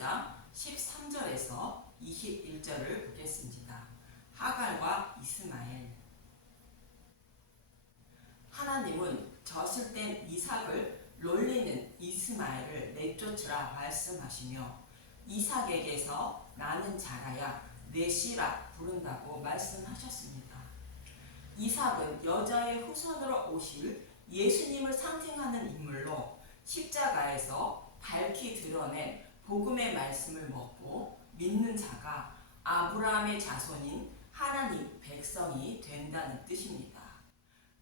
21장 13절에서 21절을 보겠습니다. 하갈과 이스마엘. 하나님은 젖을 땐 이삭을 놀리는 이스마엘을 내쫓으라 말씀하시며 이삭에게서 나는 자라야 내 씨라 부른다고 말씀하셨습니다. 이삭은 여자의 후손으로 오실 예수님을 상징하는 인물로 십자가에서 밝히 드러낸 복음의 말씀을 먹고 믿는 자가 아브라함의 자손인 하나님 백성이 된다는 뜻입니다.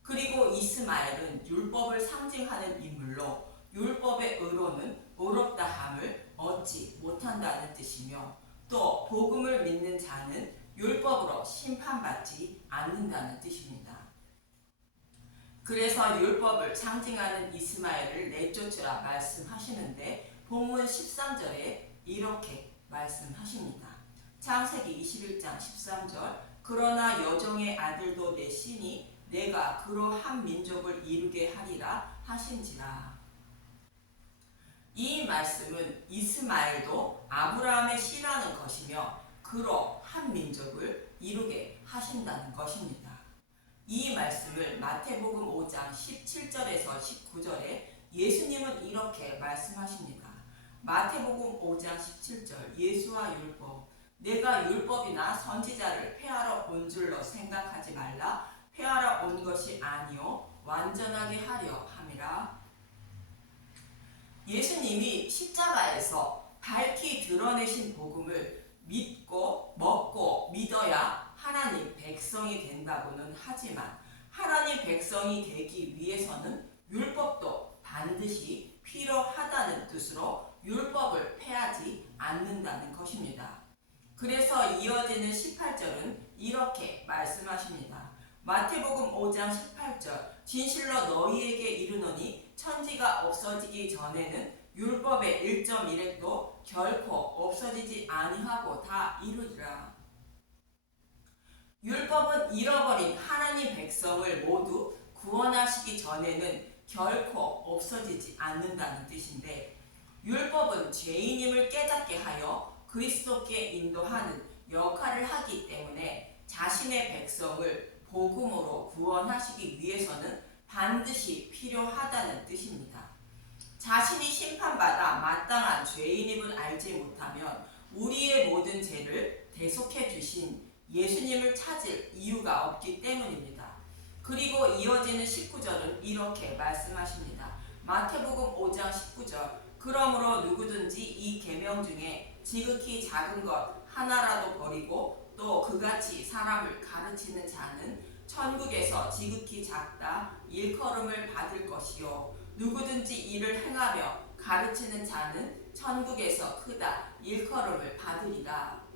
그리고 이스마엘은 율법을 상징하는 인물로 율법의 의로는 의롭다함을 얻지 못한다는 뜻이며 또 복음을 믿는 자는 율법으로 심판받지 않는다는 뜻입니다. 그래서 율법을 상징하는 이스마엘을 내쫓으라 말씀하시는데 본문 13절에 이렇게 말씀하십니다. 창세기 21장 13절 그러나 여종의 아들도 내 씨니 내가 그로 한 민족을 이루게 하리라 하신지라. 이 말씀은 이스마엘도 아브라함의 씨라는 것이며 그로 한 민족을 이루게 하신다는 것입니다. 이 말씀을 마태복음 5장 17절에서 19절에 예수님은 이렇게 말씀하십니다. 마태복음 5장 17절 예수와 율법 내가 율법이나 선지자를 폐하러 온 줄로 생각하지 말라 폐하러 온 것이 아니요 완전하게 하려 함이라. 예수님이 십자가에서 밝히 드러내신 복음을 믿고 먹고 믿어야 하나님 백성이 된다고는 하지만 하나님 백성이 되기 위해서는 율법도 반드시 필요하다는 뜻으로 율법을 폐하지 않는다는 것입니다. 그래서 이어지는 18절은 이렇게 말씀하십니다. 마태복음 5장 18절 진실로 너희에게 이르노니 천지가 없어지기 전에는 율법의 1.1획도 결코 없어지지 아니하고 다 이루리라. 율법은 잃어버린 하나님 백성을 모두 구원하시기 전에는 결코 없어지지 않는다는 뜻인데 율법은 죄인임을 깨닫게 하여 그리스도께 인도하는 역할을 하기 때문에 자신의 백성을 복음으로 구원하시기 위해서는 반드시 필요하다는 뜻입니다. 자신이 심판받아 마땅한 죄인임을 알지 못하면 우리의 모든 죄를 대속해 주신 예수님을 찾을 이유가 없기 때문입니다. 그리고 이어지는 19절은 이렇게 말씀하십니다. 마태복음 5장 19절 그러므로 누구든지 이 계명 중에 지극히 작은 것 하나라도 버리고 또 그같이 사람을 가르치는 자는 천국에서 지극히 작다 일컬음을 받을 것이요 누구든지 이를 행하며 가르치는 자는 천국에서 크다 일컬음을 받으리라.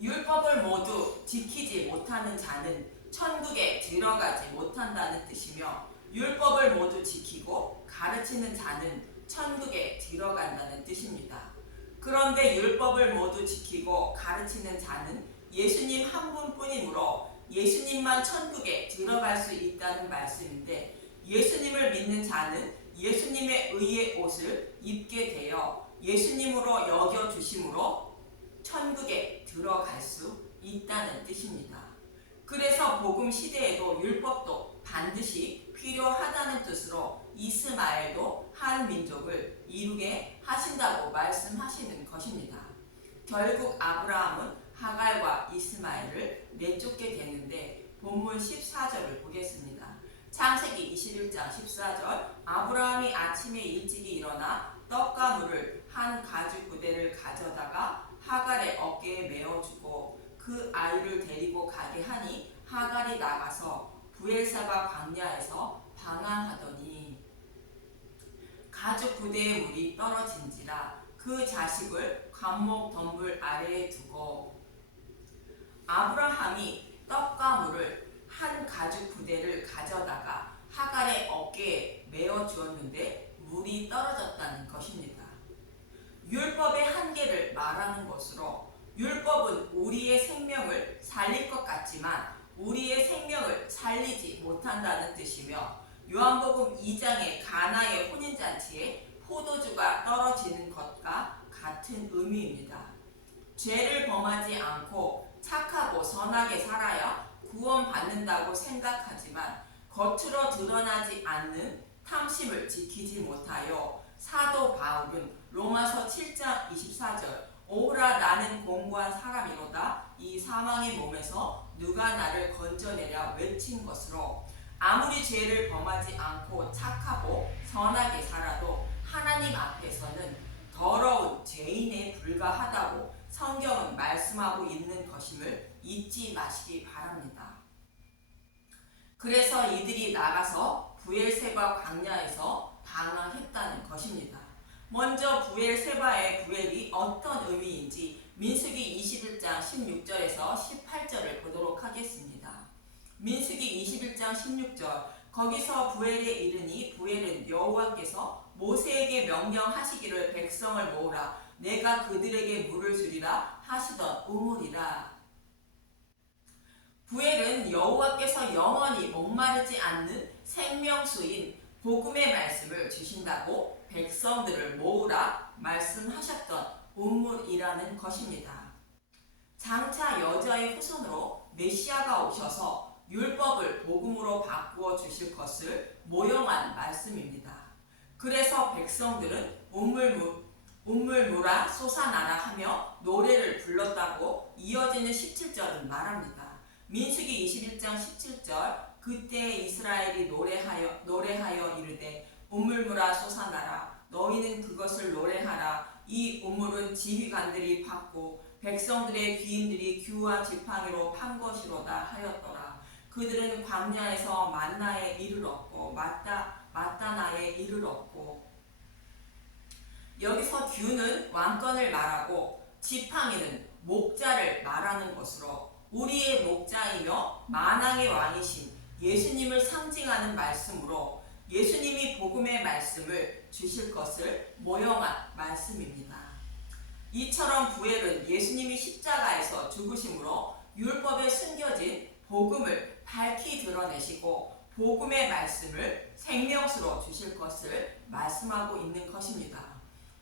율법을 모두 지키지 못하는 자는 천국에 들어가지 못한다는 뜻이며 율법을 모두 지키고 가르치는 자는 천국에 들어간다는 뜻입니다. 그런데 율법을 모두 지키고 가르치는 자는 예수님 한 분뿐이므로 예수님만 천국에 들어갈 수 있다는 말씀인데 예수님을 믿는 자는 예수님의 의의 옷을 입게 되어 예수님으로 여겨주심으로 천국에 들어갈 수 있다는 뜻입니다. 그래서 복음 시대에도 율법도 반드시 필요하다는 뜻으로 이스마엘도 한 민족을 이루게 하신다고 말씀하시는 것입니다. 결국 아브라함은 하갈과 이스마엘을 내쫓게 되는데 본문 14절을 보겠습니다. 창세기 21장 14절 아브라함이 아침에 일찍이 일어나 떡과 물을 한 가죽 부대를 가져다가 하갈의 어깨에 메어주고 그 아이를 데리고 가게 하니 하갈이 나가서 부엘사바 광야에서 방황하더니 가죽 부대의 물이 떨어진지라 그 자식을 관목 덤불 아래에 두고 아브라함이 떡과 물을 한 가죽 부대를 가져다가 하갈의 어깨에 메어 주었는데 물이 떨어졌다는 것입니다. 율법의 한계를 말하는 것으로 율법은 우리의 생명을 살릴 것 같지만 우리의 생명을 살리지 못한다는 뜻이며 요한복음 2장의 가나의 혼인잔치에 포도주가 떨어지는 것과 같은 의미입니다. 죄를 범하지 않고 착하고 선하게 살아야 구원받는다고 생각하지만 겉으로 드러나지 않는 탐심을 지키지 못하여 사도 바울은 로마서 7장 24절 오라 나는 공고한 사람이로다 이 사망의 몸에서 누가 나를 건져내랴 외친 것으로 아무리 죄를 범하지 않고 착하고 선하게 살아도 하나님 앞에서는 더러운 죄인에 불과하다고 성경은 말씀하고 있는 것임을 잊지 마시기 바랍니다. 그래서 이들이 나가서 부엘세바 광야에서 방황했다는 것입니다. 먼저 부엘세바의 부엘이 어떤 의미인지 민수기 21장 16절에서 18절을 보도록 하겠습니다. 민수기 21장 16절 거기서 부엘에 이르니 부엘은 여호와께서 모세에게 명령하시기를 백성을 모으라 내가 그들에게 물을 주리라 하시던 우물이라. 부엘은 여호와께서 영원히 목마르지 않는 생명수인 복음의 말씀을 주신다고 백성들을 모으라 말씀하셨던 우물이라는 것입니다. 장차 여자의 후손으로 메시아가 오셔서 율법을 복음으로 바꾸어 주실 것을 모형한 말씀입니다. 그래서 백성들은 운물무라 솟아나라 하며 노래를 불렀다고 이어지는 17절은 말합니다. 민수기 21장 17절 그때 이스라엘이 노래하여 이르되 운물무라 솟아나라 너희는 그것을 노래하라 이 우물은 지휘관들이 팠고 백성들의 귀인들이 규와 지팡이로 판 것이로다 하였더라. 그들은 광야에서 만나에 이르렀고 마따나에 이르렀고. 여기서 규는 왕권을 말하고 지팡이는 목자를 말하는 것으로 우리의 목자이며 만왕의 왕이신 예수님을 상징하는 말씀으로 예수님이 복음의 말씀을 주실 것을 모형한 말씀입니다. 이처럼 부엘은 예수님이 십자가에서 죽으심으로 율법에 숨겨진 복음을 밝히 드러내시고 복음의 말씀을 생명수로 주실 것을 말씀하고 있는 것입니다.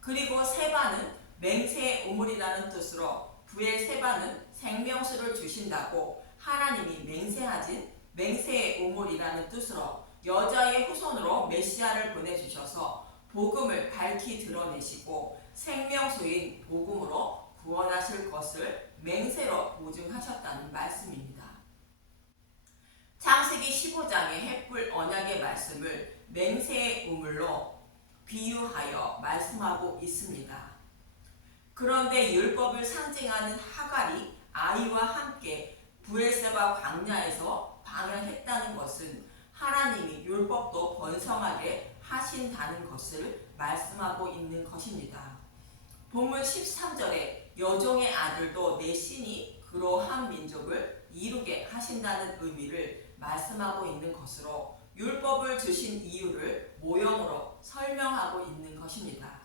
그리고 세바는 맹세의 우물이라는 뜻으로 부엘 세바는 생명수를 주신다고 하나님이 맹세하신 맹세의 우물이라는 뜻으로 여자의 후손으로 메시아를 보내주셔서 복음을 밝히 드러내시고 생명수인 복음으로 구원하실 것을 맹세로 보증하셨다는 말씀입니다. 창세기 15장의 햇불 언약의 말씀을 맹세의 우물로 비유하여 말씀하고 있습니다. 그런데 율법을 상징하는 하갈이 아이와 함께 부엘세바 광야에서 방황했다는 것은 하나님이 율법도 번성하게 하신다는 것을 말씀하고 있는 것입니다. 본문 13절에 여종의 아들도 내 신이 그러한 민족을 이루게 하신다는 의미를 말씀하고 있는 것으로 율법을 주신 이유를 모형으로 설명하고 있는 것입니다.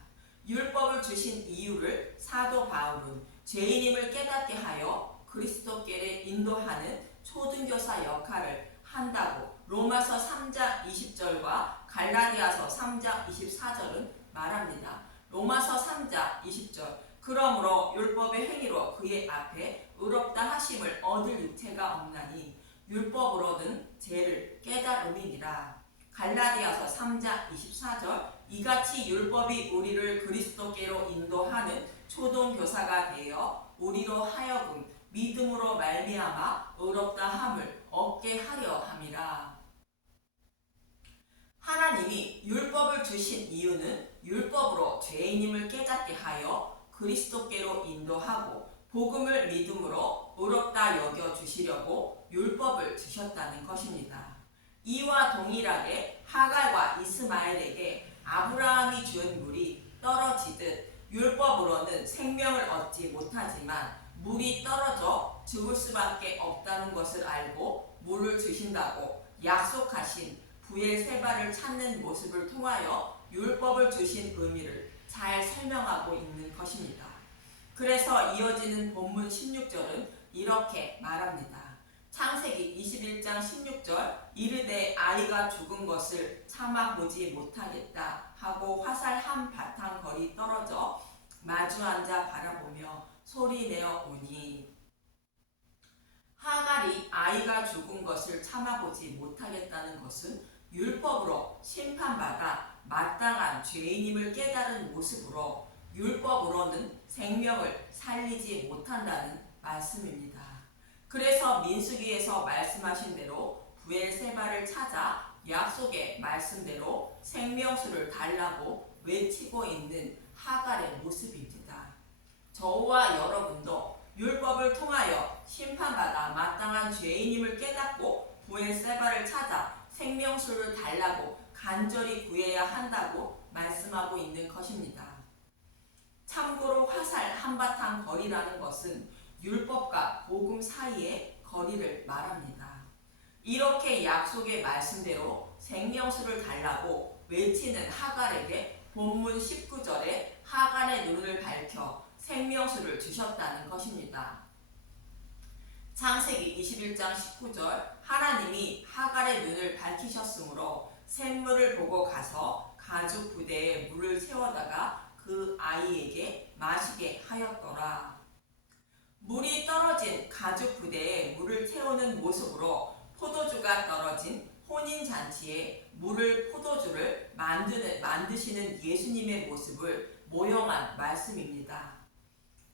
율법을 주신 이유를 사도 바울은 죄인임을 깨닫게 하여 그리스도께를 인도하는 초등교사 역할을 한다고 로마서 3장 20절과 갈라디아서 3장 24절은 말합니다. 로마서 3장 20절 그러므로 율법의 행위로 그의 앞에 의롭다 하심을 얻을 육체가 없나니 율법으로는 죄를 깨달음이니라. 갈라디아서 3장 24절 이같이 율법이 우리를 그리스도께로 인도하는 초등교사가 되어 우리로 하여금 믿음으로 말미암아 의롭다 함을 얻게 하려 함이라. 하나님이 율법을 주신 이유는 율법으로 죄인임을 깨닫게 하여 그리스도께로 인도하고 복음을 믿음으로 의롭다 여겨 주시려고 율법을 주셨다는 것입니다. 이와 동일하게 하갈과 이스마엘에게 아브라함이 준 물이 떨어지듯 율법으로는 생명을 얻지 못하지만 물이 떨어져 죽을 수밖에 없다는 것을 알고 물을 주신다고 약속하신 부엘세바를 찾는 모습을 통하여 율법을 주신 의미를 잘 설명하고 있는 것입니다. 그래서 이어지는 본문 16절은 이렇게 말합니다. 창세기 21장 16절 이르되 아이가 죽은 것을 참아보지 못하겠다 하고 화살 한 바탕 거리 떨어져 마주 앉아 바라보며 소리내어 우니 하갈이 아이가 죽은 것을 참아보지 못하겠다는 것은 율법으로 심판받아 마땅한 죄인임을 깨달은 모습으로 율법으로는 생명을 살리지 못한다는 말씀입니다. 그래서 민수기에서 말씀하신 대로 브엘세바를 찾아 약속의 말씀대로 생명수를 달라고 외치고 있는 하갈의 모습입니다. 저와 여러분도 율법을 통하여 심판받아 마땅한 죄인임을 깨닫고 브엘세바를 찾아 생명수를 달라고 간절히 구해야 한다고 말씀하고 있는 것입니다. 참고로 화살 한바탕 거리라는 것은 율법과 복음 사이의 거리를 말합니다. 이렇게 약속의 말씀대로 생명수를 달라고 외치는 하갈에게 본문 19절에 하갈의 눈을 밝혀 생명수를 주셨다는 것입니다. 창세기 21장 19절 하나님이 하갈의 눈을 밝히셨으므로 샘물을 보고 가서 가죽 부대에 물을 채워다가 그 아이에게 마시게 하였더라. 물이 떨어진 가죽 부대에 물을 채우는 모습으로 포도주가 떨어진 혼인잔치에 포도주를 만드시는 예수님의 모습을 모형한 말씀입니다.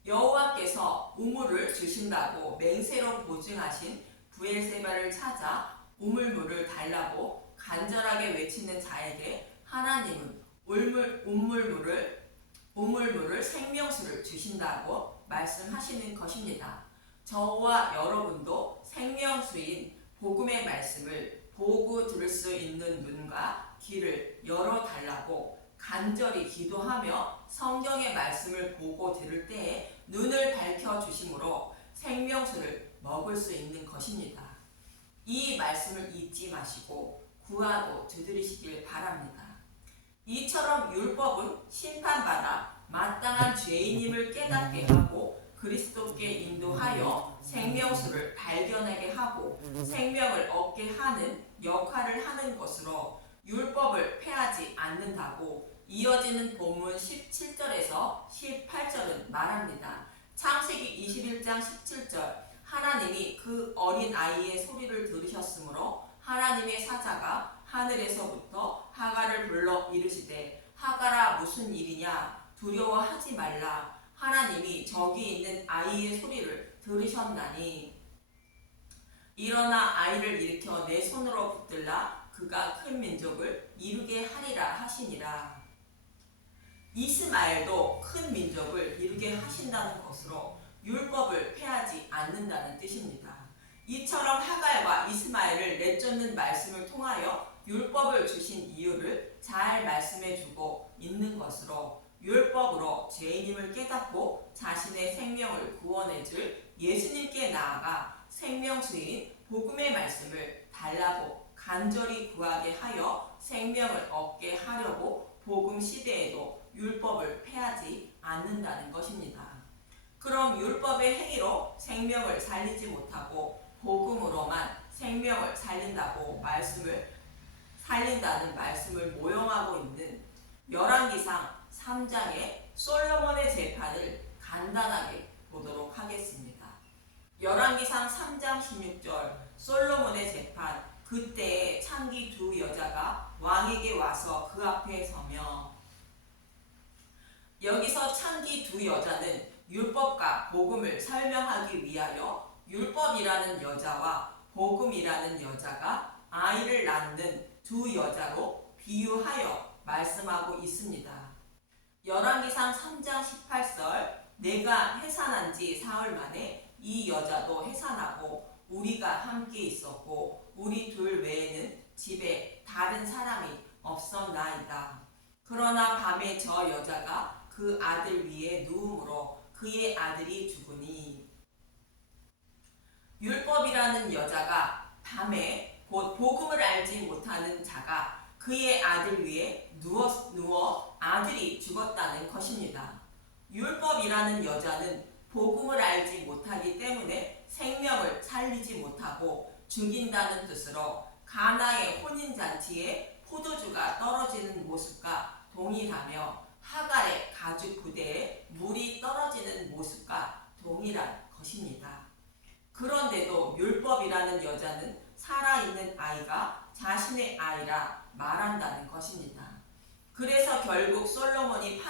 여호와께서 우물을 주신다고 맹세로 보증하신 브엘세바를 찾아 우물물을 달라고 간절하게 외치는 자에게 하나님은 우물물을 생명수를 주신다고 말씀하시는 것입니다. 저와 여러분도 생명수인 복음의 말씀을 보고 들을 수 있는 눈과 귀를 열어달라고 간절히 기도하며 성경의 말씀을 보고 들을 때에 눈을 밝혀주심으로 생명수를 먹을 수 있는 것입니다. 이 말씀을 잊지 마시고 구하고 두드리시길 바랍니다. 이처럼 율법은 심판받아 마땅한 죄인임을 깨닫게 하고 그리스도께 인도하여 생명수를 발견하게 하고 생명을 얻게 하는 역할을 하는 것으로 율법을 폐하지 않는다고 이어지는 본문 17절에서 18절은 말합니다. 창세기 21장 17절 하나님이 그 어린 아이의 소리를 들으셨으므로 하나님의 사자가 하늘에서부터 하갈을 불러 이르시되 하갈아 무슨 일이냐 두려워하지 말라 하나님이 저기 있는 아이의 소리를 들으셨나니 일어나 아이를 일으켜 내 손으로 붙들라 그가 큰 민족을 이루게 하리라 하시니라. 이스마엘도 큰 민족을 이루게 하신다는 것으로 율법을 폐하지 않는다는 뜻입니다. 이처럼 하갈과 이스마엘을 내쫓는 말씀을 통하여 율법을 주신 이유를 잘 말씀해주고 있는 것으로 율법으로 죄인임을 깨닫고 자신의 생명을 구원해줄 예수님께 나아가 생명수인 복음의 말씀을 달라고 간절히 구하게 하여 생명을 얻게 하려고 복음 시대에도 율법을 폐하지 않는다는 것입니다. 그럼 율법의 행위로 생명을 살리지 못하고 복음으로만 생명을 살린다는 말씀을 모형하고 있는 열왕기상 3장의 솔로몬의 재판을 간단하게 보도록 하겠습니다. 열왕기상 3장 16절 솔로몬의 재판 그때에 창기 두 여자가 왕에게 와서 그 앞에 서며 여기서 창기 두 여자는 율법과 복음을 설명하기 위하여 율법이라는 여자와 복음이라는 여자가 아이를 낳는 두 여자로 비유하여 말씀하고 있습니다. 열왕기상 3장 18절 내가 해산한 지 사흘 만에 이 여자도 해산하고 우리가 함께 있었고 우리 둘 외에는 집에 다른 사람이 없었나이다. 그러나 밤에 저 여자가 그 아들 위에 누움으로 그의 아들이 죽으니 율법이라는 여자가 밤에 곧 복음을 알지 못하는 자가 그의 아들 위에 누워 아들이 죽었다는 것입니다. 율법이라는 여자는 복음을 알지 못하기 때문에 생명을 살리지 못하고 죽인다는 뜻으로 가나의 혼인잔치에 포도주가 떨어지는 모습과 동일하며 하갈의 가죽 부대에 물이 떨어지는 모습과 동일한 것입니다. 그런데도 율법이라는 여자는 살아있는 아이가 자신의 아이라 말한다는 것입니다. 그래서 결국 솔로몬이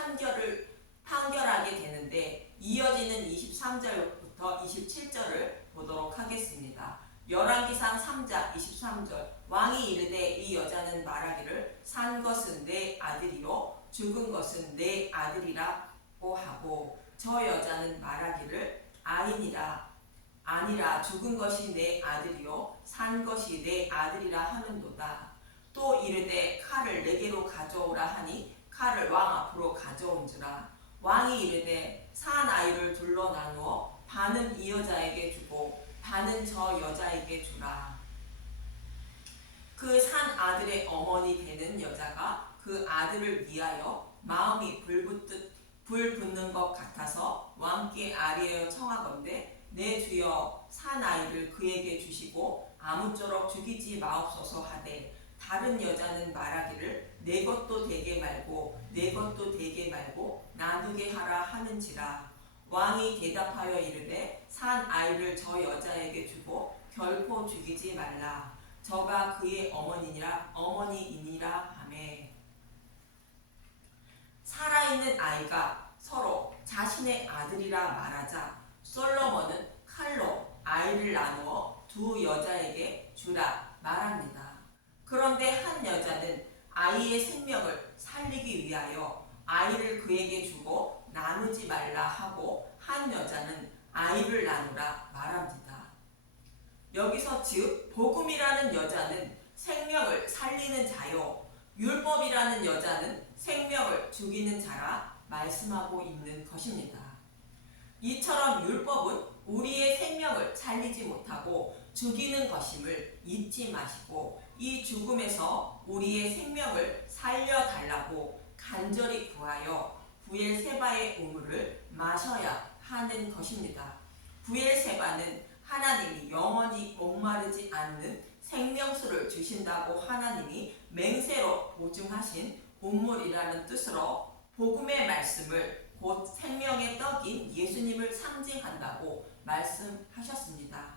판결하게 되는데 이어지는 23절부터 27절을 보도록 하겠습니다. 열왕기상 3장 23절 왕이 이르되 이 여자는 말하기를 산 것은 내 아들이요 죽은 것은 내 아들이라고 하고 저 여자는 말하기를 아니라 죽은 것이 내 아들이요 산 것이 내 아들이라 하는도다. 또 이르되 칼을 내게로 가져오라 하니 칼을 왕 앞으로 가져온지라. 왕이 이르되 산 아이를 둘러 나누어 반은 이 여자에게 주고 반은 저 여자에게 주라. 그 산 아들의 어머니 되는 여자가 그 아들을 위하여 마음이 불 붙는 것 같아서 왕께 아뢰어 청하건대 내 주여 산 아이를 그에게 주시고 아무쪼록 죽이지 마옵소서 하되 다른 여자는 말하기를 내 것도 되게 말고 내 것도 되게 말고 나누게 하라 하는지라. 왕이 대답하여 이르되 산 아이를 저 여자에게 주고 결코 죽이지 말라. 저가 그의 어머니이니라 하매. 살아있는 아이가 서로 자신의 아들이라 말하자 솔로몬은 칼로 아이를 나누어 두 여자에게 주라 말합니다. 그런데 한 여자는 아이의 생명을 살리기 위하여 아이를 그에게 주고 나누지 말라 하고 한 여자는 아이를 나누라 말합니다. 여기서 즉 복음이라는 여자는 생명을 살리는 자요 율법이라는 여자는 생명을 죽이는 자라 말씀하고 있는 것입니다. 이처럼 율법은 우리의 생명을 살리지 못하고 죽이는 것임을 잊지 마시고 이 죽음에서 우리의 생명을 살려달라고 간절히 구하여 부엘세바의 우물을 마셔야 하는 것입니다. 부엘세바는 하나님이 영원히 목마르지 않는 생명수를 주신다고 하나님이 맹세로 보증하신 우물이라는 뜻으로 복음의 말씀을 곧 생명의 떡인 예수님을 상징한다고 말씀하셨습니다.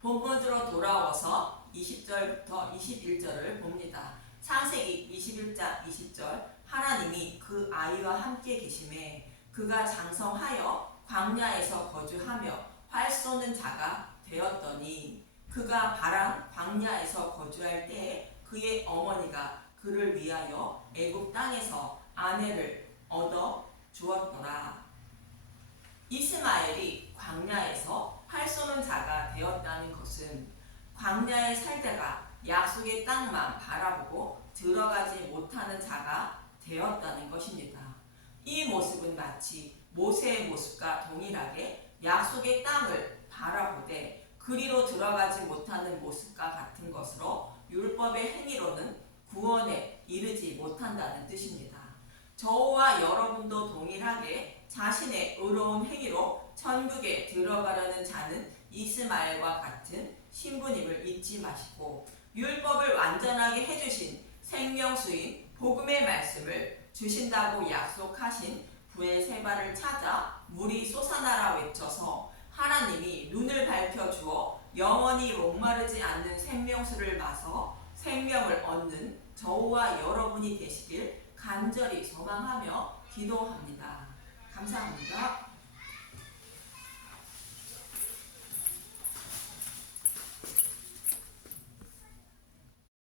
본문으로 돌아와서 20절부터 21절을 봅니다. 창세기 21장 20절 하나님이 그 아이와 함께 계심에 그가 장성하여 광야에서 거주하며 활 쏘는 자가 되었더니 그가 바람 광야에서 거주할 때에 그의 어머니가 그를 위하여 애굽 땅에서 아내를 얻어 주었더라. 이스마엘이 광야에서 활 쏘는 자가 되었다는 것은 광야에 살다가 약속의 땅만 바라보고 들어가지 못하는 자가 되었다는 것입니다. 이 모습은 마치 모세의 모습과 동일하게 약속의 땅을 바라보되 그리로 들어가지 못하는 모습과 같은 것으로 율법의 행위로는 구원에 이르지 못한다는 뜻입니다. 저와 여러분도 동일하게 자신의 의로운 행위로 천국에 들어가려는 자는 이스마엘과 같은 신부님을 잊지 마시고 율법을 완전하게 해주신 생명수인 복음의 말씀을 주신다고 약속하신 부엘세바를 찾아 물이 솟아나라 외쳐서 하나님이 눈을 밝혀주어 영원히 목마르지 않는 생명수를 마서 생명을 얻는 저와 여러분이 되시길 간절히 소망하며 기도합니다. 감사합니다.